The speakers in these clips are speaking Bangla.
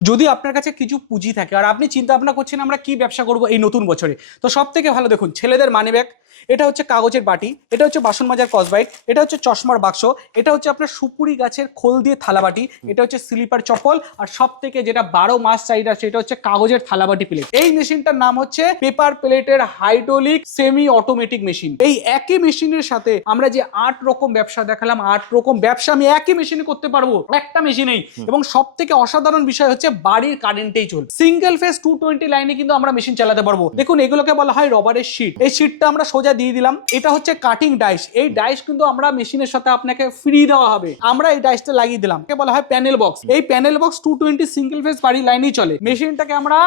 যদি আপনার কাছে কিছু পুঁজি থাকে আর আপনি চিন্তা ভাবনা করছেন আমরা কি ব্যবসা করব এই নতুন বছরে, তো সব থেকে ভালো দেখুন ছেলেদের মানি ব্যাগ, এটা হচ্ছে কাগজের বাটি, এটা হচ্ছে বাসন মাজার কসবাইট, এটা হচ্ছে চশমার বাক্স, এটা হচ্ছে আপনার সুপুরি গাছের খোল দিয়ে থালাবাটি, এটা হচ্ছে স্লিপার চপ্পল, আর সব থেকে যেটা 12 মাস চাহিদা সেটা হচ্ছে কাগজের থালাবাটি প্লেট। এই মেশিনটার নাম হচ্ছে পেপার প্লেটের হাইড্রোলিক সেমি অটোমেটিক মেশিন। এই একই মেশিনের সাথে আমরা যে 8 রকম ব্যবসা দেখালাম, 8 রকম ব্যবসা আমি একই মেশিনে করতে পারবো, একটা মেশিনেই। এবং সব থেকে অসাধারণ বিষয় হচ্ছে বাড়ির কারেন্টেই চলবে, সিঙ্গেল ফেজ 220 লাইনে কিন্তু আমরা মেশিন চালাতে পারবো। দেখুন এগুলোকে বলা হয় রবারের শীট। এই শীটটা আমরা সোজা দিয়ে দিলাম। এটা হচ্ছে কাটিং ডাইস। এই ডাইস কিন্তু আমরা মেশিনের সাথে আপনাকে ফ্রি দেওয়া হবে। আমরা এই ডাইসটা লাগিয়ে দিলাম, একে বলা হয় প্যানেল বক্স। এই প্যানেল বক্স 220 সিঙ্গেল ফেজ বাড়ির লাইনেই চলে। মেশিনটাকে আমরা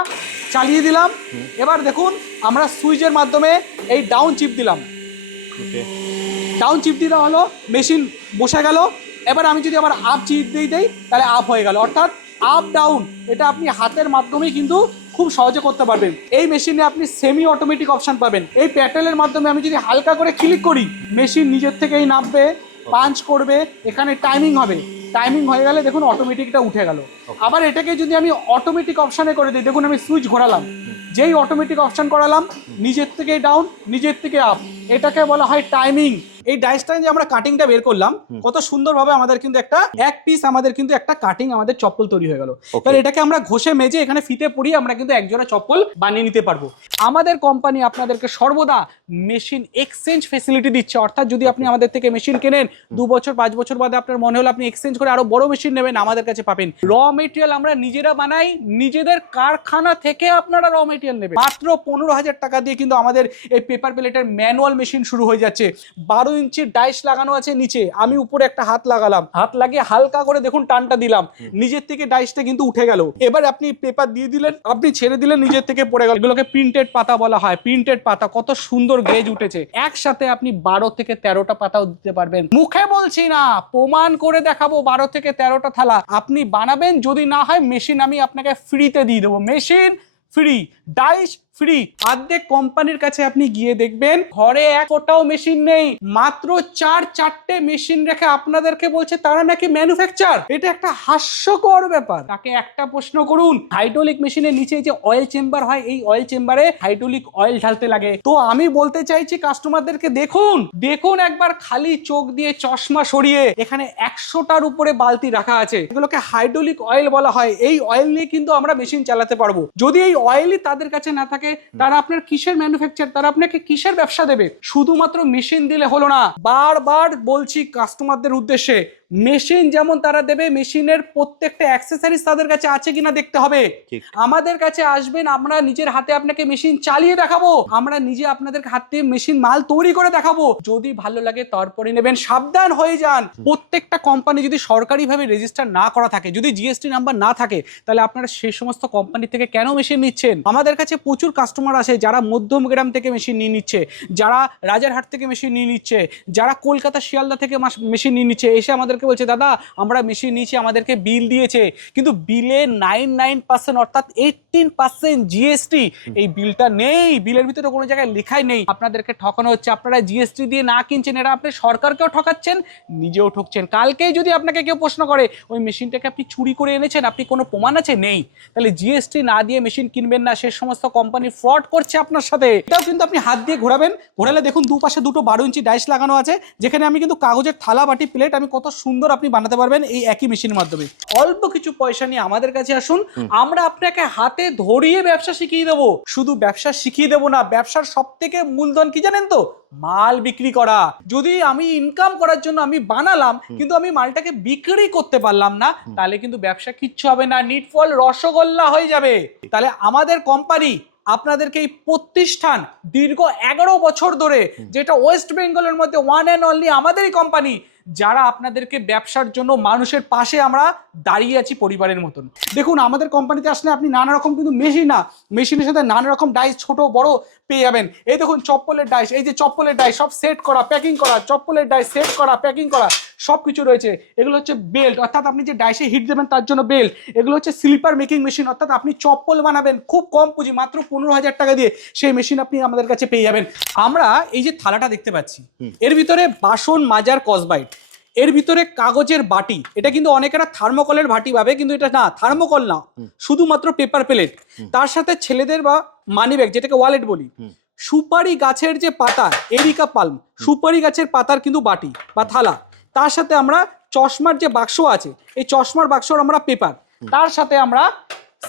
চালিয়ে দিলাম। এবার দেখুন আমরা সুইচের মাধ্যমে এই ডাউন চিপ দিলাম, ডাউন চিপ দিয়ে দেওয়া হলো, মেশিন বসে গেল। এবার আমি যদি আবার আপ চিপ দিয়ে দেই তাহলে আপ হয়ে গেল, অর্থাৎ আপ ডাউন এটা আপনি হাতের মাধ্যমেই কিন্তু খুব সহজে করতে পারবেন। এই মেশিনে আপনি সেমি অটোমেটিক অপশন পাবেন। এই প্যাটেলের মাধ্যমে আমি যদি হালকা করে ক্লিক করি মেশিন নিজের থেকেই নামবে, পাঞ্চ করবে, এখানে টাইমিং হবে, টাইমিং হয়ে গেলে দেখুন অটোমেটিকটা উঠে গেল। আবার এটাকে যদি আমি অটোমেটিক অপশানে করে দিই, দেখুন আমি সুইচ ঘোরালাম, যেই অটোমেটিক অপশন করালাম নিজের থেকে ডাউন নিজের থেকে আপ, এটাকে বলা হয় টাইমিং। এই ডাইসটা যে আমরা কাটিংটা বের করলাম কত সুন্দরভাবে আমাদের কিন্তু একটা এক পিস আমাদের কিন্তু একটা কাটিং আমাদের চপ্পল তৈরি হয়ে গেল। তাহলে এটাকে আমরা ঘষে মেজে এখানে ফিতে পরিয়ে আমরা কিন্তু একজোড়া চপ্পল বানিয়ে নিতে পারবো। আমাদের কোম্পানি আপনাদেরকে সর্বদা মেশিন এক্সচেঞ্জ ফেসিলিটি দিচ্ছে, অর্থাৎ যদি আপনি আমাদের থেকে মেশিন কেনেন 2 বছর 5 বছর বাদে আপনার মনে হলো আপনি এক্সচেঞ্জ করে আরো বড় মেশিন নেবেন, আমাদের কাছে পাবেন। র মেটেরিয়াল আমরা নিজেরা বানাই, নিজেদের কারখানা থেকে আপনারা র মেটেরিয়াল নেবেন। মাত্র 15,000 টাকা দিয়ে কিন্তু আমাদের এই পেপার প্লেটের ম্যানুয়াল মেশিন শুরু হয়ে যাচ্ছে। 12 ইঞ্চির ডাইস লাগানো আছে নিচে, আমি উপরে একটা হাত লাগালাম, হাত লাগিয়ে হালকা করে দেখুন টানটা দিলাম, নিজের থেকে ডাইসটা কিন্তু উঠে গেল। এবার আপনি পেপার দিয়ে দিলেন, আপনি ছেড়ে দিলেন, নিজের থেকে পড়ে গেল। এগুলোকে প্রিন্টেড পাতা বলা হয়। প্রিন্টেড পাতা কত সুন্দর গেজ উঠেছে, একসাথে আপনি 12 থেকে 13টা পাতাও দিতে পারবেন। মুখে বলছি না, প্রমাণ করে দেখাবো। 12 থেকে 13টা থালা আপনি বানাবেন, যদি না হয় মেশিন আমি আপনাকে ফ্রিতে দিয়ে দেবো। Machine free, dies free. অর্ধেক কোম্পানির কাছে আপনি গিয়ে দেখবেন ঘরে এক ফোটাও মেশিন নেই, মাত্র 4-4টে মেশিন রেখে আপনাদেরকে বলছে তারা নাকি ম্যানুফ্যাকচার। এটা একটা হাস্যকর ব্যাপার। তাকে একটা প্রশ্ন করুন, হাইড্রোলিক মেশিনের নিচে যে অয়েল চেম্বার হয়, এই অয়েল চেম্বারে হাইড্রোলিক অয়েল ঢালতে লাগে। তো আমি বলতে চাইছি কাস্টমারদেরকে, দেখুন দেখুন একবার খালি চোখ দিয়ে চশমা সরিয়ে, এখানে 100টার উপরে বালতি রাখা আছে, এগুলোকে হাইড্রোলিক অয়েল বলা হয়। এই অয়েল নিয়ে কিন্তু আমরা মেশিন চালাতে পারবো। যদি এই অয়েলই তাদের কাছে না থাকে, তারা আপনার কিসের ম্যানুফ্যাকচার, তারা আপনাকে কিসের ব্যবসা দেবে? শুধুমাত্র মেশিন দিলে হলো না, বারবার বলছি কাস্টমারদের উদ্দেশ্যে, মেশিন যেমন তারা দেবে, মেশিনের প্রত্যেকটা অ্যাক্সেসরিজ তাদের কাছে আছে কিনা দেখতে হবে। আমাদের কাছে আসবেন, আমরা নিজের হাতে আপনাকে মেশিন চালিয়ে দেখাবো, আমরা নিজে আপনাদের হাতে মেশিন মাল তৈরি করে দেখাবো। যদি ভালো লাগে তারপরে নেবেন। সাবধান হয়ে যান, প্রত্যেকটা কোম্পানি যদি সরকারিভাবে রেজিস্টার না করা থাকে, যদি জিএসটি নাম্বার না থাকে, তাহলে আপনারা সেই সমস্ত কোম্পানি থেকে কেন মেশিন নিচ্ছেন? আমাদের কাছে প্রচুর কাস্টমার আসে যারা মধ্যমগ্রাম থেকে মেশিন নিয়ে নিচ্ছে, যারা রাজারহাট থেকে মেশিন নিয়ে নিচ্ছে, যারা কলকাতা শিয়ালদা থেকে মেশিন নিয়ে নিচ্ছে, এসে আমাদেরকে বলছে দাদা আমরা মেশিন নিয়েছি, আমাদেরকে বিল দিয়েছে, কিন্তু বিলে 99% অর্থাৎ 18% জিএসটি, এই বিলটা নেই, বিলের ভিতরে কোনো জায়গায় লেখাই নেই। আপনাদেরকে ঠকানো হচ্ছে। আপনারা জিএসটি দিয়ে না কিনছেন, এরা আপনি সরকারকেও ঠকাচ্ছেন, নিজেও ঠকছেন। কালকেই যদি আপনাকে কেউ প্রশ্ন করে ওই মেশিনটাকে আপনি চুরি করে এনেছেন, আপনি কোনো প্রমাণ আছে? নেই। তাহলে জিএসটি না দিয়ে মেশিন কিনবেন না, সে সমস্ত কোম্পানি ফ্রড করছে আপনার সাথে। এটাও কিন্তু আপনি হাত দিয়ে ঘোরাবেন, ঘোরালে দেখুন দুপাশে দুটো 12 ইঞ্চি ডাইস লাগানো আছে, যেখানে আমি কিন্তু কাগজের থালা বাটি প্লেট আমি কত সুন্দর আপনি বানাতে পারবেন এই একই মেশিনের মাধ্যমে। অল্প কিছু পয়সা নিয়ে আমাদের কাছে আসুন, আমরা আপনাকে হাতে ধরিয়ে ব্যবসা শিখিয়ে দেবো। শুধু ব্যবসা শিখিয়ে দেবো না, ব্যবসার সব থেকে মূলধন কি জানেন তো? মাল বিক্রি করা। যদি আমি ইনকাম করার জন্য আমি বানালাম কিন্তু আমি মালটাকে বিক্রি করতে পারলাম না, তাহলে কিন্তু ব্যবসা কিচ্ছু হবে না, নিটফল রসগোল্লা হয়ে যাবে। তাহলে আমাদের কোম্পানি আপনাদেরকে এই প্রতিষ্ঠান দীর্ঘ 11 বছর ধরে, যেটা ওয়েস্ট বেঙ্গলের মধ্যে ওয়ান অ্যান্ড অনলি আমাদেরই কোম্পানি, যারা আপনাদেরকে ব্যবসার জন্য মানুষের পাশে আমরা দাঁড়িয়ে আছি পরিবারের মতন। দেখুন আমাদের কোম্পানিতে আসলে আপনি নানা রকম কিন্তু মেশিন না, মেশিনের সাথে নানা রকম ডাইস ছোট বড় পেয়ে যাবেন। এই দেখুন চপ্পলের ডাইস, এই যে চপ্পলের ডাইস সব সেট করা প্যাকিং করা, চপ্পলের ডাইস সেট করা প্যাকিং করা সব কিছু রয়েছে। এগুলো হচ্ছে বেল্ট, অর্থাৎ আপনি যে ডাইসে হিট দেবেন তার জন্য বেল্ট। এগুলো হচ্ছে স্লিপার মেকিং মেশিন, অর্থাৎ আপনি চপ্পল বানাবেন খুব কম পুঁজি, মাত্র 15,000 টাকা দিয়ে সেই মেশিন আপনি আমাদের কাছে পেয়ে যাবেন। আমরা এই যে থালাটা দেখতে পাচ্ছি, এর ভিতরে বাসন মাজার কসবাইট, এর ভিতরে কাগজের বাটি, এটা কিন্তু অনেকেরা থার্মোকলের বাটি ভাবে, কিন্তু এটা না, থার্মোকল না, শুধুমাত্র পেপার প্লেট। তার সাথে ছেলেদের বা মানি ব্যাগ, যেটাকে ওয়ালেট বলি। সুপারি গাছের যে পাতা, এরিকা পালম, সুপারি গাছের পাতার কিন্তু বাটি বা থালা। তার সাথে আমরা চশমার যে বাক্স আছে, এই চশমার বাক্সর আমরা পেপার। তার সাথে আমরা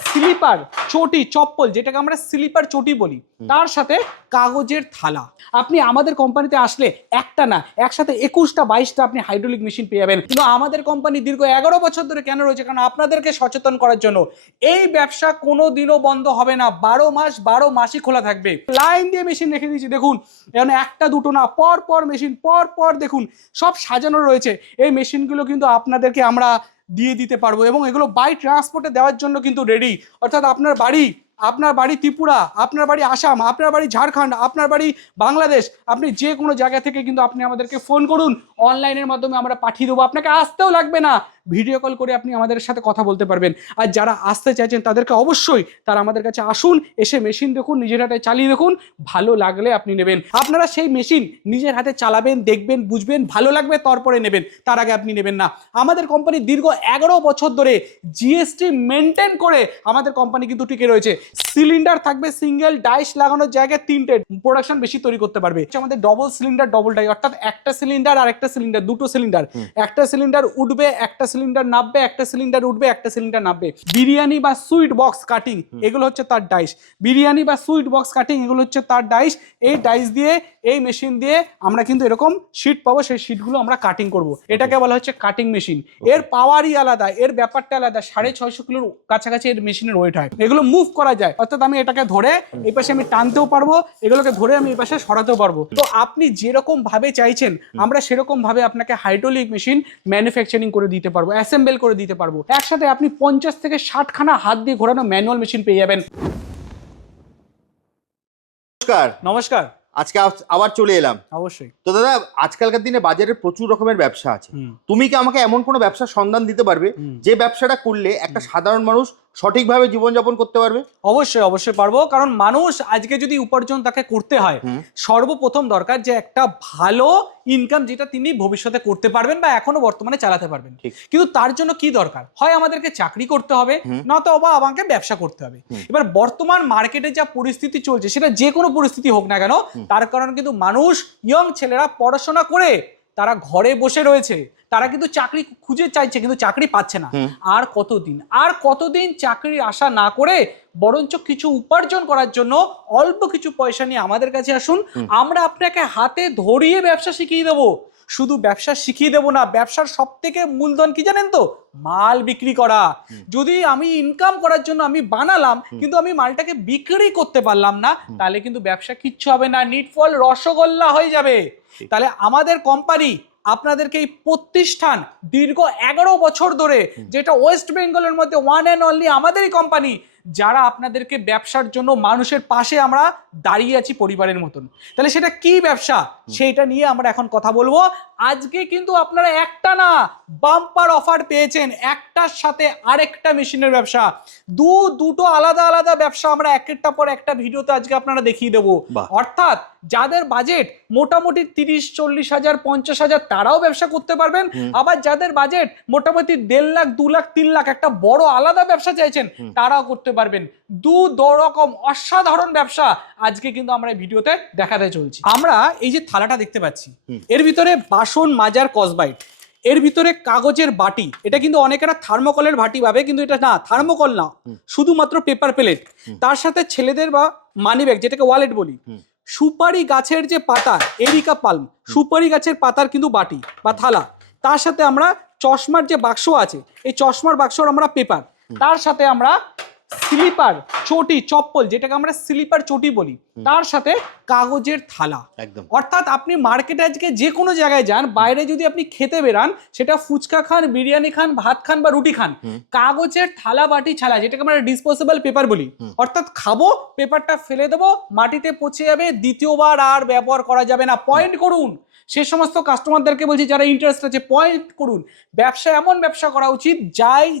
স্লিপার, চটি, চপ্পল, যেটাকে আমরা স্লিপার চটি বলি, তার সাথে কাগজের থালা। আপনি আমাদের কোম্পানিতে আসলে একটা না, একসাথে 21টা 22টা আপনি হাইড্রোলিক মেশিন পেয়ে যাবেন। কিন্তু আমাদের কোম্পানি দীর্ঘ 11 বছর ধরে কেন রয়েছে? কারণ আপনাদেরকে সচেতন করার জন্য। এই ব্যবসা কোনো দিনও বন্ধ হবে না, 12 মাসই খোলা থাকবে। লাইন দিয়ে মেশিন রেখে দিয়েছি, দেখুন এখানে একটা দুটো না, পর পর মেশিন, পর দেখুন সব সাজানো রয়েছে। এই মেশিনগুলো কিন্তু আপনাদেরকে আমরা দিয়ে দিতে পারবো, এবং এগুলো বাই ট্রান্সপোর্টে দেওয়ার জন্য কিন্তু রেডি। অর্থাৎ আপনার বাড়ি ত্রিপুরা, আপনার বাড়ি আসাম, আপনার বাড়ি ঝাড়খণ্ড, আপনার বাড়ি বাংলাদেশ, আপনি যে কোনো জায়গা থেকে কিন্তু আপনি আমাদেরকে ফোন করুন, অনলাইনের মাধ্যমে আমরা পাঠিয়ে দেবো। আপনাকে আসতেও লাগবে না, ভিডিও কল করে আপনি আমাদের সাথে কথা বলতে পারবেন। আর যারা আসতে চাইছেন তাদেরকে অবশ্যই তারা আমাদের কাছে আসুন, এসে মেশিন দেখুন, নিজের হাতে চালিয়ে দেখুন, ভালো লাগলে আপনি নেবেন। আপনারা সেই মেশিন নিজের হাতে চালাবেন, দেখবেন, বুঝবেন, ভালো লাগবে, তারপরে নেবেন, তার আগে আপনি নেবেন না। আমাদের কোম্পানি দীর্ঘ 11 বছর ধরে জিএসটি মেনটেন করে আমাদের কোম্পানি কিন্তু টিকে রয়েছে। সিলিন্ডার থাকবে সিঙ্গেল, ডাইস লাগানোর জায়গায় 3টে, প্রোডাকশন বেশি তৈরি করতে পারবে। আমাদের ডবল সিলিন্ডার, ডবল ডাই, অর্থাৎ একটা সিলিন্ডার আর একটা সিলিন্ডার, দুটো সিলিন্ডার, একটা সিলিন্ডার উঠবে, একটা সিলিন্ডার নামবে, একটা সিলিন্ডার উঠবে, একটা সিলিন্ডার নামবে। বিরিয়ানি বা সুইট বক্স কাটিং, এগুলো হচ্ছে তার ডাইস। বিরিয়ানি বা সুইট বক্স কাটিং, এগুলো হচ্ছে তার ডাইস। এই ডাইস দিয়ে, এই মেশিন দিয়ে আমরা কিন্তু এরকম শীট পাবো, সেই শীটগুলো আমরা কাটিং করব। এটাকে বলা হচ্ছে কাটিং মেশিন। এর পাওয়ারই আলাদা, এর ব্যাপারটা আলাদা। 650 কিলোর কাছাকাছি এর মেশিনের ওয়েট হয়। এগুলো মুভ করা যায়, অর্থাৎ আমি এটাকে ধরে এই পাশে আমি টানতেও পারবো, এগুলোকে ধরে আমি এই পাশে সরাতেও পারবো। তো আপনি যেরকম ভাবে চাইছেন আমরা সেরকম ভাবে আপনাকে হাইড্রোলিক মেশিন ম্যানুফ্যাকচারিং করে দিতে পারবো, অ্যাসেম্বল করে দিতে পারবো। একসাথে আপনি 50 থেকে 60 খানা হাত দিয়ে ঘোরানো ম্যানুয়াল মেশিন পেয়ে যাবেন। নমস্কার। নমস্কার। আজকে আবার চলে এলাম। অবশ্যই। তো দাদা, আজকালকার দিনে বাজারে প্রচুর রকমের ব্যবসা আছে। তুমি কি আমাকে এমন কোনো ব্যবসার সন্ধান দিতে পারবে যে ব্যবসাটা করলে একটা সাধারণ মানুষ সঠিকভাবে জীবনযাপন করতে পারবে? অবশ্যই পারবো। কারণ মানুষ আজকে যদি উপার্জন তাকে করতে হয়, সর্বপ্রথম দরকার যে একটা ভালো ইনকাম, যেটা তিনি ভবিষ্যতে করতে পারবেন বা এখনো বর্তমানে চালাতে পারবেন। কিন্তু তার জন্য কি দরকার? হয় আমাদেরকে চাকরি করতে হবে, নয়তো আমাকে ব্যবসা করতে হবে। এবার বর্তমান মার্কেটে যা পরিস্থিতি চলছে, সেটা যে কোনো পরিস্থিতি হোক না কেন, তার কারণ কিন্তু মানুষ, ইয়ং ছেলেরা পড়াশোনা করে তারা ঘরে বসে রয়েছে, তারা কিন্তু চাকরি খুঁজে চাইছে, কিন্তু চাকরি পাচ্ছে না। আর কতদিন চাকরির আশা না করে বরঞ্চ কিছু উপার্জন করার জন্য অল্প কিছু পয়সা নিয়ে আমাদের কাছে আসুন। আমরা আপনাকে হাতে ধরিয়ে ব্যবসা শিখিয়ে দেবো। শুধু ব্যবসা শিখিয়ে দেবো না, ব্যবসার সব থেকে মূলধন কি জানেন তো? মাল বিক্রি করা। যদি আমি ইনকাম করার জন্য আমি বানালাম, কিন্তু আমি মালটাকে বিক্রি করতে পারলাম না, তাহলে কিন্তু ব্যবসা কিচ্ছু হবে না, নিটফল রসগোল্লা হয়ে যাবে। তাহলে আমাদের কোম্পানি আপনাদেরকে এই প্রতিষ্ঠান দীর্ঘ 11 বছর ধরে, যেটা ওয়েস্ট বেঙ্গলের মধ্যে ওয়ান অ্যান্ড অনলি আমাদেরই কোম্পানি, যারা আপনাদেরকে ব্যবসার জন্য মানুষের পাশে আমরা দাঁড়িয়ে আছি পরিবারের মতন। তাহলে সেটা কি ব্যবসা, সেইটা নিয়ে আমরা এখন কথা বলবো। আজকে কিন্তু আপনারা একটা না, বাম্পার অফার পেয়েছেন, একটার সাথে আরেকটা মেশিনের ব্যবসা। দুটো আলাদা আলাদা ব্যবসা আমরা একটা পর একটা ভিডিওতে আজকে আপনারা দেখিয়ে দেবো। অর্থাৎ যাদের বাজেট মোটামুটি 30-40 হাজার 50 হাজার, তারাও ব্যবসা করতে পারবেন। আবার যাদের বাজেট মোটামুটি 1.5 লাখ 2 লাখ 3 লাখ, একটা বড় আলাদা ব্যবসা চাইছেন, তারাও করতে পারবেন। দু রকম অসাধারণ ব্যবসা আজকে কিন্তু আমরা এই ভিডিওতে দেখাতে চলছি। আমরা এই যে থালাটা দেখতে পাচ্ছি, এর ভিতরে বাসন মাজার কসবাইট, এর ভিতরে কাগজের বাটি। এটা কিন্তু অনেকেরা থার্মোকলের বাটি ভাবে, কিন্তু এটা না, থার্মোকল না, শুধুমাত্র পেপার প্লেট। তার সাথে ছেলেদের বা মানি ব্যাগ, যেটাকে ওয়ালেট বলি। সুপারি গাছের যে পাতা, এরিকা পালম, সুপারি গাছের পাতার কিন্তু বাটি বা থালা। তার সাথে আমরা চশমার যে বাক্স আছে, এই চশমার বাক্সর আমরা পেপার। তার সাথে আমরা স্লিপার, চটি, চপ্পল, যেটাকে আমরা স্লিপার চটি বলি, তার সাথে কাগজের থালা। অর্থাৎ আপনি মার্কেটে আজকে যে কোনো জায়গায় যান, বাইরে যদি আপনি খেতে বেরান, সেটা ফুচকা খান, বিরিয়ানি খান, ভাত খান বা রুটি খান, কাগজের থালা বাটি ছাড়া, যেটাকে আমরা ডিসপোজেবল পেপার বলি, অর্থাৎ খাবো, পেপারটা ফেলে দেবো, মাটিতে পচে যাবে, দ্বিতীয়বার আর ব্যবহার করা যাবে না। পয়েন্ট করুন, সেই সমস্ত কাস্টমারদেরকে বলছি যারা ইন্টারেস্ট আছে পয়েন্ট করুন, ব্যবসা এমন ব্যবসা করা উচিত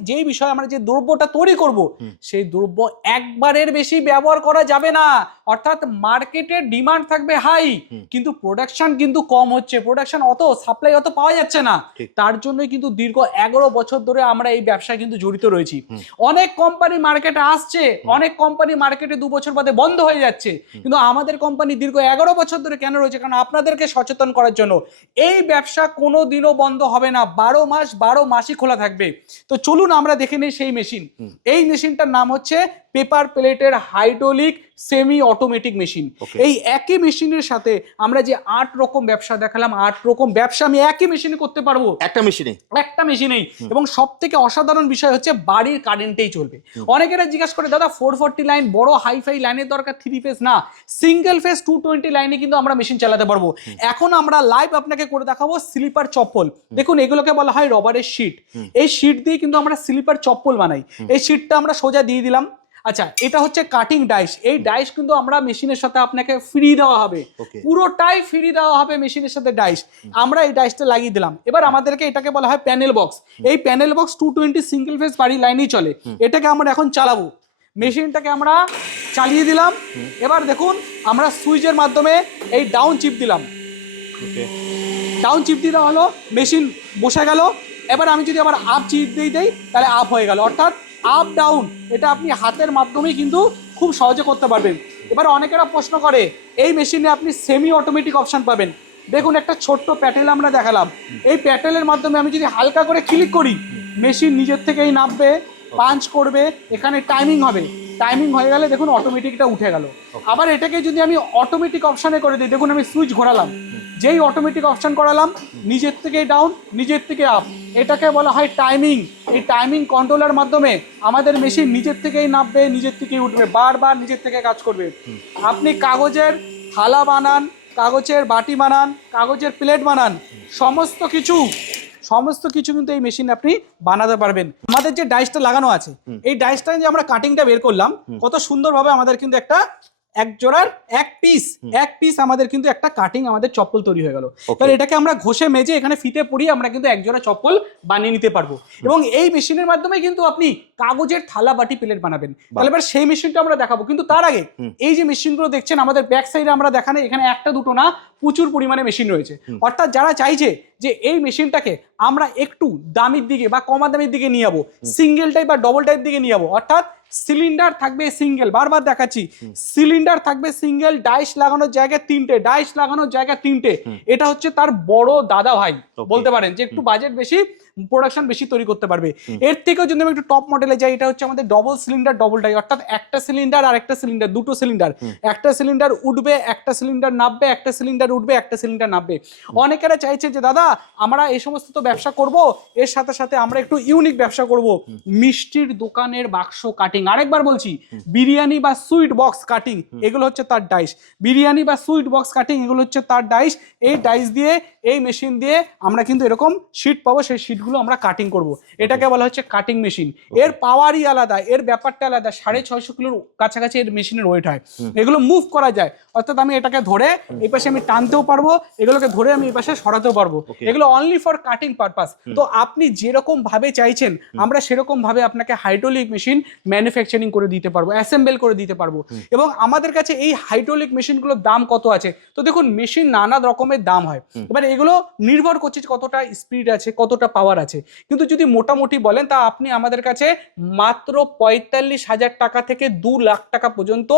যেই বিষয়ে আমরা যে দ্রব্যটা তৈরি করব সেই দ্রব্য একবারের বেশি ব্যবহার করা যাবে না, অর্থাৎ মার্কেটের ডিমান্ড থাকবে হাই কিন্তু প্রোডাকশন কিন্তু কম হচ্ছে, প্রোডাকশন অত সাপ্লাই অত পাওয়া যাচ্ছে না। তার জন্যই কিন্তু দীর্ঘ 11 বছর ধরে আমরা এই ব্যবসায় কিন্তু জড়িত রয়েছি। অনেক কোম্পানি মার্কেটে আসছে, অনেক কোম্পানি মার্কেটে 2 বছর বাদে বন্ধ হয়ে যাচ্ছে, কিন্তু আমাদের কোম্পানি দীর্ঘ 11 বছর ধরে কেন রয়েছে? কারণ আপনাদেরকে সচেতন করার জন্য। এই ব্যবসা কোনো দিনও বন্ধ হবে না, 12 মাসই খোলা থাকবে। তো চলুন আমরা দেখে নিই সেই মেশিন। এই মেশিনটার নাম হচ্ছে পেপার প্লেটের হাইড্রোলিক সেমি অটোমেটিক মেশিন। এই একই মেশিনের সাথে আমরা যে 8 রকম ব্যবসা দেখালাম, 8 রকম ব্যবসা আমি একই মেশিনে করতে পারবো, একটা মেশিনেই। এবং সব থেকে অসাধারণ বিষয় হচ্ছে বাড়ির কারেন্টেই চলবে। অনেকেরা জিজ্ঞাসা করে দাদা 440 লাইন বড় হাইফাই লাইনের দরকার, 3 ফেজ না, সিঙ্গেল ফেজ 220 লাইনে কিন্তু আমরা মেশিন চালাতে পারবো। এখন আমরা লাইভ আপনাকে করে দেখাবো স্লিপার চপ্পল। দেখুন এগুলোকে বলা হয় রবারের শীট। এই শীট দিয়ে কিন্তু আমরা স্লিপার চপ্পল বানাই। এই শীটটা আমরা সোজা দিয়ে দিলাম। আচ্ছা, এটা হচ্ছে কাটিং ডাইস। এই ডাইস কিন্তু আমরা মেশিনের সাথে আপনাকে ফ্রি দেওয়া হবে, পুরোটাই ফ্রি দেওয়া হবে মেশিনের সাথে ডাইস। আমরা এই ডাইসটা লাগিয়ে দিলাম। এবার আমাদেরকে এটাকে বলা হয় প্যানেল বক্স। এই প্যানেল বক্স 220 সিঙ্গেল ফেজ বাড়ি লাইনেই চলে। এটাকে আমরা এখন চালাবো, মেশিনটাকে আমরা চালিয়ে দিলাম। এবার দেখুন আমরা সুইচের মাধ্যমে এই ডাউন চিপ দিলাম, ডাউন চিপ দিলে হলো মেশিন বসে গেল। এবার আমি যদি আবার আপ চিপ দিয়ে দেই তাহলে আপ হয়ে গেল, অর্থাৎ আপ ডাউন এটা আপনি হাতের মাধ্যমেই কিন্তু খুব সহজে করতে পারবেন। এবার অনেকেরা প্রশ্ন করে এই মেশিনে আপনি সেমি অটোমেটিক অপশন পাবেন। দেখুন একটা ছোট্ট প্যাটেল আমরা দেখালাম, এই প্যাটেলের মাধ্যমে আমি যদি হালকা করে ক্লিক করি মেশিন নিজের থেকেই নামবে, পাঞ্চ করবে, এখানে টাইমিং হবে, টাইমিং হয়ে গেলে দেখুন অটোমেটিকটা উঠে গেল। আবার এটাকে যদি আমি অটোমেটিক অপশানে করে দিই, দেখুন আমি সুইচ ঘোরালাম, যেই অটোমেটিক অপশন করালাম নিজের থেকে ডাউন নিজের থেকে আপ, এটাকে বলা হয় টাইমিং। এই টাইমিং কন্ট্রোলের মাধ্যমে আমাদের মেশিন নিজের থেকেই নামবে, নিজের থেকেই উঠবে, বারবার নিজের থেকে কাজ করবে। আপনি কাগজের থালা বানান, কাগজের বাটি বানান, কাগজের প্লেট বানান, সমস্ত কিছু কিন্তু এই মেশিনে আপনি বানাতে পারবেন। আমাদের যে ডাইসটা লাগানো আছে, এই ডাইসটা যে আমরা কাটিংটা বের করলাম কত সুন্দরভাবে, আমাদের কিন্তু একটা এক জোড়ার এক পিস আমাদের কিন্তু একটা কাটিং আমাদের চপ্পল তৈরি হয়ে গেল। এবার এটাকে আমরা ঘষে মেজে এখানে ফিতে পরিয়ে আমরা কিন্তু এক জোড়া চপ্পল বানিয়ে নিতে পারবো। এবং এই মেশিনের মাধ্যমে কিন্তু আপনি কাগজের থালা বাটি প্লেট বানাবেন। তাহলে এবার সেই মেশিনটা আমরা দেখাবো, কিন্তু তার আগে এই যে মেশিনগুলো দেখছেন আমাদের ব্যাক সাইডে আমরা দেখানো, এখানে একটা দুটো না প্রচুর পরিমাণে মেশিন রয়েছে। অর্থাৎ যারা চাইছে যে এই মেশিনটাকে আমরা একটু দামের দিকে বা কমা দামের দিকে নিয়ে যাবো, সিঙ্গেল টাইপ বা ডবল টাইপ দিকে নিয়ে যাবো, অর্থাৎ সিলিন্ডার থাকবে সিঙ্গেল, বারবার দেখাচ্ছি, সিলিন্ডার থাকবে সিঙ্গেল, ডাইস লাগানোর জায়গায় 3টে, ডাইস লাগানোর জায়গায় 3টে। এটা হচ্ছে তার বড় দাদা ভাই বলতে পারেন, যে একটু বাজেট বেশি, প্রোডাকশন বেশি তৈরি করতে পারবে। এর থেকেও যদি আমি একটু টপ মডেলে যাই, এটা হচ্ছে আমাদের ডবল সিলিন্ডার ডবল ডাই, অর্থাৎ একটা সিলিন্ডার আর একটা সিলিন্ডার, দুটো সিলিন্ডার, একটা সিলিন্ডার উঠবে, একটা সিলিন্ডার নামবে, একটা সিলিন্ডার উঠবে, একটা সিলিন্ডার নামবে। অনেকেরা চাইছে যে দাদা আমরা এই সমস্ত তো ব্যবসা করব, এর সাথে সাথে আমরা একটু ইউনিক ব্যবসা করব, মিষ্টির দোকানের বাক্স কাটিং। আরেকবার বলছি, বিরিয়ানি বা সুইট বক্স কাটিং এগুলো হচ্ছে তার ডাইস, বিরিয়ানি বা সুইট বক্স কাটিং এগুলো হচ্ছে তার ডাইস। এই ডাইস দিয়ে, এই মেশিন দিয়ে আমরা কিন্তু এরকম শিট পাবো, সেই শিটগুলো আমরা কাটিং করব। এটাকে বলা হচ্ছে কাটিং মেশিন। এর পাওয়ারই আলাদা, এর ব্যাপারটা আলাদা, 650 কিলোর কাছাকাছি এর মেশিনের ওয়েট হয়। এগুলো মুভ করা যায়, অর্থাৎ আমি এটাকে ধরে এই পাশে আমি টানতেও পারবো, এগুলোকে ধরে আমি এই পাশে সরাতেও পারবো। এগুলো অনলি ফর কাটিং পারপাস। তো আপনি যেরকম ভাবে চাইছেন আমরা সেরকম ভাবে আপনাকে হাইড্রোলিক মেশিন ম্যানুফ্যাকচারিং করে দিতে পারবো, অ্যাসেম্বল করে দিতে পারবো। এবং আমাদের কাছে এই হাইড্রোলিক মেশিনগুলোর দাম কত আছে? তো দেখুন মেশিন নানা রকমের দাম হয়, এবার এগুলো নির্ভর করছে কতটা স্পিড আছে, কতটা পাওয়ার আছে। কিন্তু যদি মোটামুটি বলেন তা আপনি আমাদের কাছে মাত্র 45,000 টাকা থেকে 2 লাখ টাকা পর্যন্ত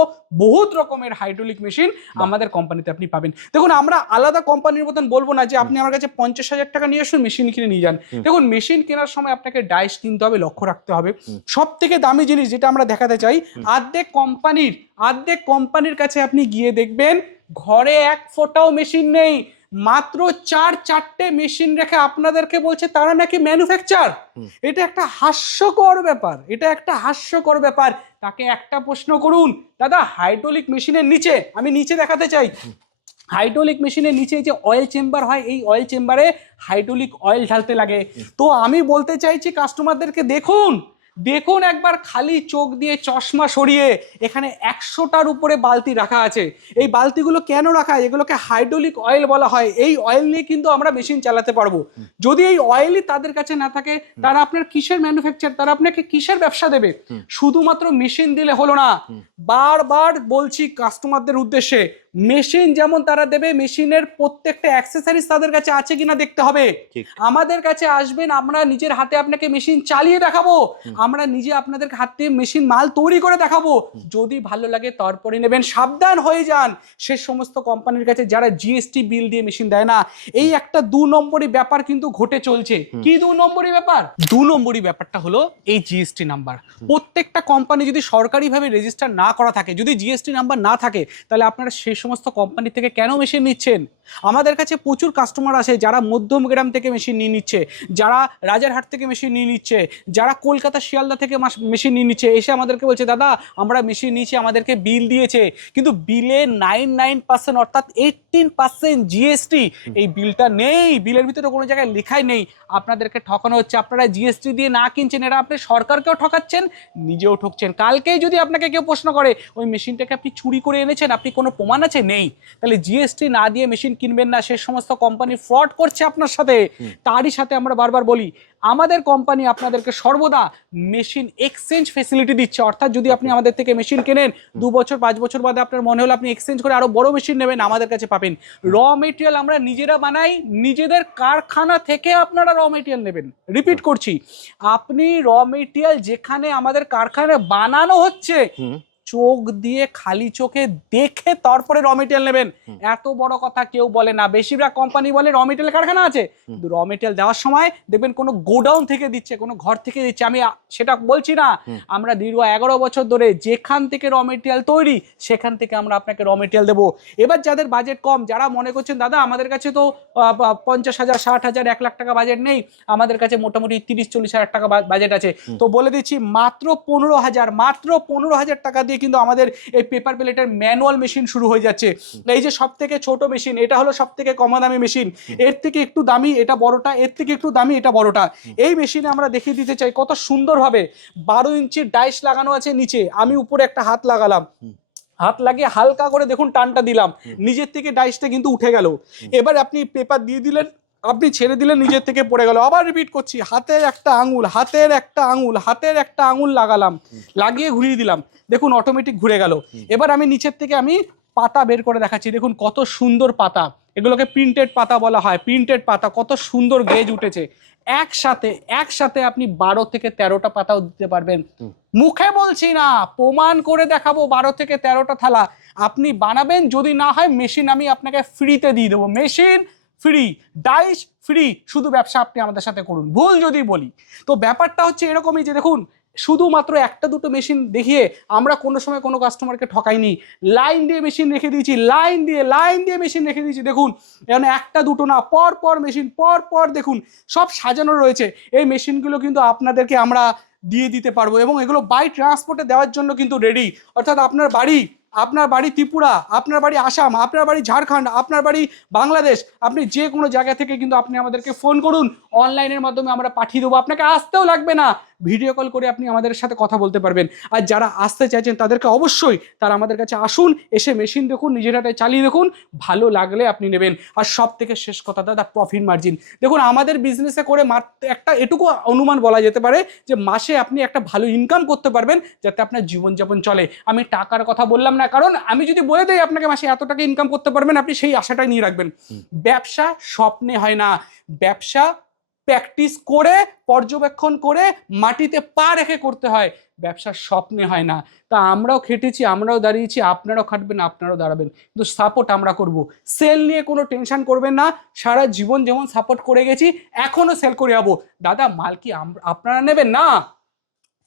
বহুত রকমের হাইড্রোলিক মেশিন আমাদের কোম্পানিতে আপনি পাবেন। দেখুন আমরা আলাদা কোম্পানির মতন বলবো না যে আপনি আমার কাছে 50,000 টাকা নিয়ে আসুন মেশিন কিনে নিয়ে যান। দেখুন মেশিন কেনার সময় আপনাকে ডাইস কিনতে হবে, লক্ষ্য রাখতে হবে। সব থেকে দামি জিনিস যেটা আমরা দেখাতে চাই, আর্ধেক কোম্পানির কাছে আপনি গিয়ে দেখবেন ঘরে এক ফোঁটাও মেশিন নেই, মাত্র 4-4টে মেশিন রেখে আপনাদেরকে বলছে তারা নাকি ম্যানুফ্যাকচার। এটা একটা হাস্যকর ব্যাপার। তাকে একটা প্রশ্ন করুন, দাদা হাইড্রোলিক মেশিনের নিচে, আমি নিচে দেখাতে চাই, হাইড্রোলিক মেশিনের নিচে যে অয়েল চেম্বার হয়, এই অয়েল চেম্বারে হাইড্রোলিক অয়েল ঢালতে লাগে। তো আমি বলতে চাইছি কাস্টমারদেরকে, দেখুন দেখুন একবার খালি চোখ দিয়ে চশমা সরিয়ে এখানে 100টার উপরে বালতি রাখা আছে। এই বালতিগুলো কেন রাখা হয়? এগুলোকে হাইড্রোলিক অয়েল বলা হয়। এই অয়েল নিয়ে কিন্তু আমরা মেশিন চালাতে পারবো। যদি এই অয়েলই তাদের কাছে না থাকে, তারা আপনার কিসের ম্যানুফ্যাকচার, তারা আপনাকে কিসের ব্যবসা দেবে? শুধুমাত্র মেশিন দিলে হলো না। বারবার বলছি কাস্টমারদের উদ্দেশ্যে, মেশিন যেমন তারা দেবে, মেশিনের প্রত্যেকটা অ্যাক্সেসরিজ তাদের কাছে আছে কিনা দেখতে হবে। আমাদের কাছে আসবেন, আমরা নিজের হাতে আপনাকে মেশিন চালিয়ে দেখাবো, আমরা নিজে আপনাদের হাতে মেশিন মাল তৈরি করে দেখাবো। যদি ভালো লাগে তারপরে নেবেন। সাবধান হয়ে যান সে সমস্ত কোম্পানির কাছে যারা জিএসটি বিল দিয়ে মেশিন দেয় না। এই একটা 2 নম্বরই ব্যাপার কিন্তু ঘটে চলছে। কি 2 নম্বরই ব্যাপার? 2 নম্বরই ব্যাপারটা হলো এই জিএসটি নাম্বার। প্রত্যেকটা কোম্পানি যদি সরকারিভাবে রেজিস্টার না করা থাকে, যদি জিএসটি নাম্বার না থাকে, তাহলে আপনারা সেই সমস্ত কোম্পানি থেকে কেন মেশিন নিচ্ছেন? আমাদের কাছে প্রচুর কাস্টমার আসে যারা মধ্যমগ্রাম থেকে মেশিন নিয়ে নিচ্ছে, যারা রাজারহাট থেকে মেশিন নিয়ে নিচ্ছে, যারা কলকাতা শিয়ালদা থেকে মেশিন নিয়ে নিচ্ছে। এসে আমাদেরকে বলছে, দাদা আমরা মেশিন নিয়েছি, আমাদেরকে বিল দিয়েছে, কিন্তু বিলে 99% অর্থাৎ 18% জিএসটি, এই বিলটা নেই, বিলের ভিতরে কোনো জায়গায় লেখাই নেই। আপনাদেরকে ঠকানো হচ্ছে। আপনারা জিএসটি দিয়ে না কিনছেন, এরা আপনি সরকারকেও ঠকাচ্ছেন, নিজেও ঠকছেন। কালকেই যদি আপনাকে কেউ প্রশ্ন করে ওই মেশিনটাকে আপনি চুরি করে এনেছেন, আপনি কোনো প্রমাণ আছে? নেই। তাহলে জিএসটি না দিয়ে মেশিন কিনবেন না। সে সমস্ত কোম্পানি ফ্রড করছে আপনার সাথে। তারই সাথে আমরা বারবার বলি, আমাদের কোম্পানি আপনাদেরকে সর্বদা মেশিন এক্সচেঞ্জ ফেসিলিটি দিচ্ছে। অর্থাৎ যদি আপনি আমাদের থেকে মেশিন কেনেন, 2 বছর 5 বছর বাদে আপনার মনে হলো আপনি এক্সচেঞ্জ করে আরো বড় মেশিন নেবেন, আমাদের কাছে পাবেন। র মেটেরিয়াল আমরা নিজেরা বানাই, নিজেদের কারখানা থেকে আপনারা র মেটেরিয়াল নেবেন। রিপিট করছি, আপনি র মেটেরিয়াল যেখানে আমাদের কারখানায় বানানো হচ্ছে, চোখ দিয়ে খালি চোখে দেখে তারপরে র মেটেরিয়াল নেবেন। এত বড় কথা কেউ বলে না। বেশিরভাগ কোম্পানি বলে র মেটেরিয়াল কারখানা আছে, কিন্তু র মেটেরিয়াল দেওয়ার সময় দেখবেন কোনো গোডাউন থেকে দিচ্ছে, কোনো ঘর থেকে দিচ্ছে। আমি সেটা বলছি না। আমরা দীর্ঘ 11 বছর ধরে যেখান থেকে র মেটেরিয়াল তৈরি, সেখান থেকে আমরা আপনাকে র মেটেরিয়াল দেবো। এবার যাদের বাজেট কম, যারা মনে করছেন দাদা আমাদের কাছে তো 50,000 60,000 1 লাখ টাকা বাজেট নেই, আমাদের কাছে মোটামুটি 30-40 হাজার টাকা বাজেট আছে, তো বলে দিচ্ছি মাত্র 15,000 টাকা দিয়ে কিন্তু আমাদের এই পেপার প্লেটের ম্যানুয়াল মেশিন শুরু হয়ে যাচ্ছে। এই যে সব থেকে ছোট মেশিন, এটা হলো সব থেকে কম দামি মেশিন। এর থেকে একটু দামি এটা বড়টা, এর থেকে একটু দামি এটা বড়টা। এই মেশিনে আমরা দেখিয়ে দিতে চাই কত সুন্দরভাবে 12 ইঞ্চির ডাইস লাগানো আছে নিচে। আমি উপরে একটা হাত লাগালাম, হাত লাগিয়ে হালকা করে দেখুন টানটা দিলাম, নিজের থেকে ডাইসটা কিন্তু উঠে গেল। এবার আপনি পেপার দিয়ে দিলেন, আপনি ছেড়ে দিলেন, নিজের থেকে পড়ে গেল। আবার রিপিট করছি, হাতের একটা আঙুল লাগালাম, লাগিয়ে ঘুরিয়ে দিলাম, দেখুন অটোমেটিক ঘুরে গেল। এবার আমি নিচের থেকে আমি পাতা বের করে দেখাচ্ছি, দেখুন কত সুন্দর পাতা, এগুলোকে প্রিন্টেড পাতা বলা হয়। প্রিন্টেড পাতা, কত সুন্দর গেজ উঠেছে। একসাথে আপনি 12 থেকে 13টা পাতাও দিতে পারবেন। মুখে বলছি না, প্রমাণ করে দেখাবো। 12 থেকে 13টা থালা আপনি বানাবেন। যদি না হয় মেশিন আমি আপনাকে ফ্রিতে দিয়ে দেবো। মেশিন ফ্রি, ডাইস ফ্রি, শুধু ব্যবসা আপনি আমাদের সাথে করুন। ভুল যদি বলি তো ব্যাপারটা হচ্ছে এরকমই যে দেখুন, শুধুমাত্র একটা দুটো মেশিন দেখিয়ে আমরা কোনো সময় কোনো কাস্টমারকে ঠকাইনি। লাইন দিয়ে মেশিন রেখে দিয়েছি, লাইন দিয়ে মেশিন রেখে দিয়েছি। দেখুন এখানে একটা দুটো না, পর মেশিন, পর দেখুন সব সাজানো রয়েছে। এই মেশিনগুলো কিন্তু আপনাদেরকে আমরা দিয়ে দিতে পারবো, এবং এগুলো বাই ট্রান্সপোর্টে দেওয়ার জন্য কিন্তু রেডি। অর্থাৎ আপনার বাড়ি ত্রিপুরা, আপনার বাড়ি আসাম, আপনার বাড়ি ঝাড়খণ্ড, আপনার বাড়ি বাংলাদেশ, আপনি যে কোনো জায়গা থেকে কিন্তু আপনি আমাদেরকে ফোন করুন, অনলাইনের মাধ্যমে আমরা পাঠিয়ে দেবো। আপনাকে আসতেও লাগবে না, ভিডিও কল করে আপনি আমাদের সাথে কথা বলতে পারবেন। আর যারা আসতে চাইছেন তাদেরকে অবশ্যই তারা আমাদের কাছে আসুন, এসে মেশিন দেখুন, নিজের হাতে চালিয়ে দেখুন, ভালো লাগলে আপনি নেবেন। আর সব থেকে শেষ কথা দাদা, প্রফিট মার্জিন। দেখুন আমাদের বিজনেসে করে মাত্র একটা এটুকু অনুমান বলা যেতে পারে যে মাসে আপনি একটা ভালো ইনকাম করতে পারবেন, যাতে আপনার জীবনযাপন চলে। আমি টাকার কথা বললাম না, কারণ আমি যদি বলে দিই আপনাকে মাসে এত টাকা ইনকাম করতে পারবেন, আপনি সেই আশাটাই নিয়ে রাখবেন। ব্যবসা স্বপ্নে হয় না, ব্যবসা প্র্যাকটিস করে, পর্যবেক্ষণ করে, মাটিতে পা রেখে করতে হয়। ব্যবসার স্বপ্নে হয় না। তা আমরাও খেটেছি, আমরাও দাঁড়িয়েছি, আপনারাও খাটবেন, আপনারাও দাঁড়াবেন, কিন্তু সাপোর্ট আমরা করব। সেল নিয়ে কোনো টেনশন করবেন না, সারা জীবন যেমন সাপোর্ট করে গেছি এখনো সেল করে যাবো। দাদা মাল কি আপনারা নেবেন? না,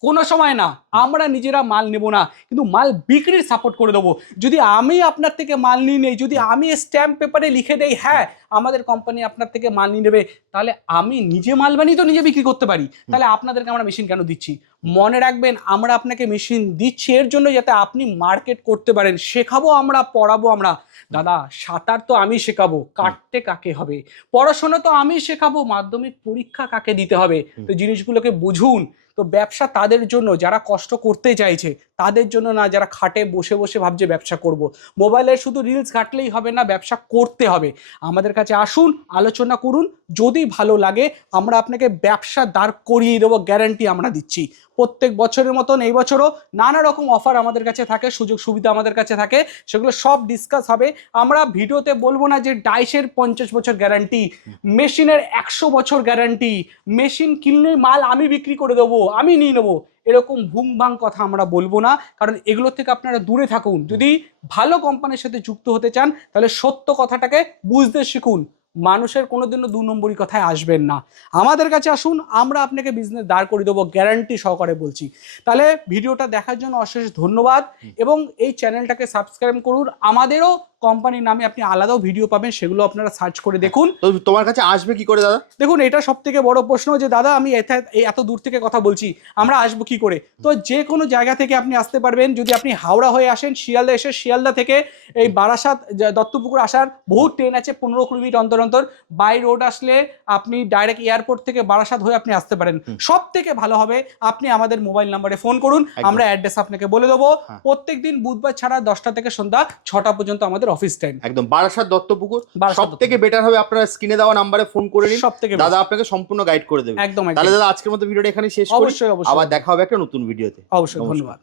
কোনো সময় না, আমরা নিজেরা মাল নেব না, কিন্তু মাল বিক্রির সাপোর্ট করে দেবো। যদি আমি আপনার থেকে মাল নিয়ে নেই, যদি আমি স্ট্যাম্প পেপারে লিখে দেই হ্যাঁ আমাদের কোম্পানি আপনার থেকে মাল নিয়ে নেবে, তাহলে আমি নিজে মাল বানিয়ে তো নিজে বিক্রি করতে পারি। তাহলে আপনাদেরকে আমরা মেশিন কেন দিচ্ছি? মনে রাখবেন, আমরা আপনাকে মেশিন দিচ্ছি এর জন্য যাতে আপনি মার্কেট করতে পারেন। শেখাবো আমরা, পড়াবো আমরা। দাদা সাঁতার তো আমি শেখাবো, কাটতে কাকে হবে? পড়াশোনা তো আমি শেখাবো, মাধ্যমিক পরীক্ষা কাকে দিতে হবে? তো জিনিসগুলোকে বুঝুন। তো ব্যবসা তাদের জন্য যারা কষ্ট করতে চাইছে, তাদের জন্য না যারা খাটে বসে বসে ভাবছে ব্যবসা করব। মোবাইলে শুধু রিলস ঘাটলেই হবে না, ব্যবসা করতে হবে। আমাদের কাছে আসুন, আলোচনা করুন, যদি ভালো লাগে আমরা আপনাকে ব্যবসা দাঁড় করিয়ে দেবো, গ্যারান্টি আমরা দিচ্ছি। প্রত্যেক বছরের মতন এই বছরও নানা রকম অফার আমাদের কাছে থাকে, সুযোগ সুবিধা আমাদের কাছে থাকে, সেগুলো সব ডিসকাস হবে। আমরা ভিডিওতে বলবো না যে ডাইসের 50 বছর গ্যারান্টি, মেশিনের 100 বছর গ্যারান্টি, মেশিন কিনলে মাল আমি বিক্রি করে দেবো, আমি নিয়ে নেবো, এরকম ভুং ভাং কথা আমরা বলবো না। কারণ এগুলো থেকে আপনারা দূরে থাকুন। যদি ভালো কোম্পানির সাথে যুক্ত হতে চান তাহলে সত্য কথাটাকে বুঝতে শিখুন। মানুষের কোনোদিনও 2 নম্বরই কথায় আসবেন না। আমাদের কাছে আসুন, আমরা আপনাকে বিজনেস দাঁড় করে দেবো, গ্যারান্টি সহকারে বলছি। তাহলে ভিডিওটা দেখার জন্য অশেষ ধন্যবাদ এবং এই চ্যানেলটাকে সাবস্ক্রাইব করুন। আমাদেরও কোম্পানির নামে আপনি আলাদাও ভিডিও পাবেন, সেগুলো আপনারা সার্চ করে দেখুন। তো তোমার কাছে আসবে কি করে দাদা? দেখুন, এটা সব থেকে বড় প্রশ্ন যে দাদা আমি এত দূর থেকে কথা বলছি, আমরা আসবো কি করে? তো যে কোনো জায়গা থেকে আপনি আসতে পারবেন। যদি আপনি হাওড়া হয়ে আসেন, শিয়ালদা এসে শিয়ালদা থেকে এই বারাসাত দত্তপুকুর আসার বহু ট্রেন আছে 15 মিনিট অন্তর অন্তর। বাই রোড আসলে আপনি ডাইরেক্ট এয়ারপোর্ট থেকে বারাসাত হয়ে আপনি আসতে পারেন। সব থেকে ভালো হবে আপনি আমাদের মোবাইল নাম্বারে ফোন করুন, আমরা অ্যাড্রেস আপনাকে বলে দেবো। প্রত্যেকদিন বুধবার ছাড়া 10টা থেকে সন্ধ্যা 6টা পর্যন্ত আমাদের অফিস টাইম। একদম বারাসাত দত্তপুকুর। সব থেকে বেটার হবে আপনারা স্ক্রিনে দেওয়া নাম্বারে ফোন করে নিন, দাদা আপনাকে সম্পূর্ণ গাইড করে দেবে। একদম। তাহলে দাদা আজকের মতো ভিডিওটা এখানে শেষ করি। অবশ্যই আবার দেখা হবে একটা নতুন ভিডিওতে। অবশ্যই, ধন্যবাদ।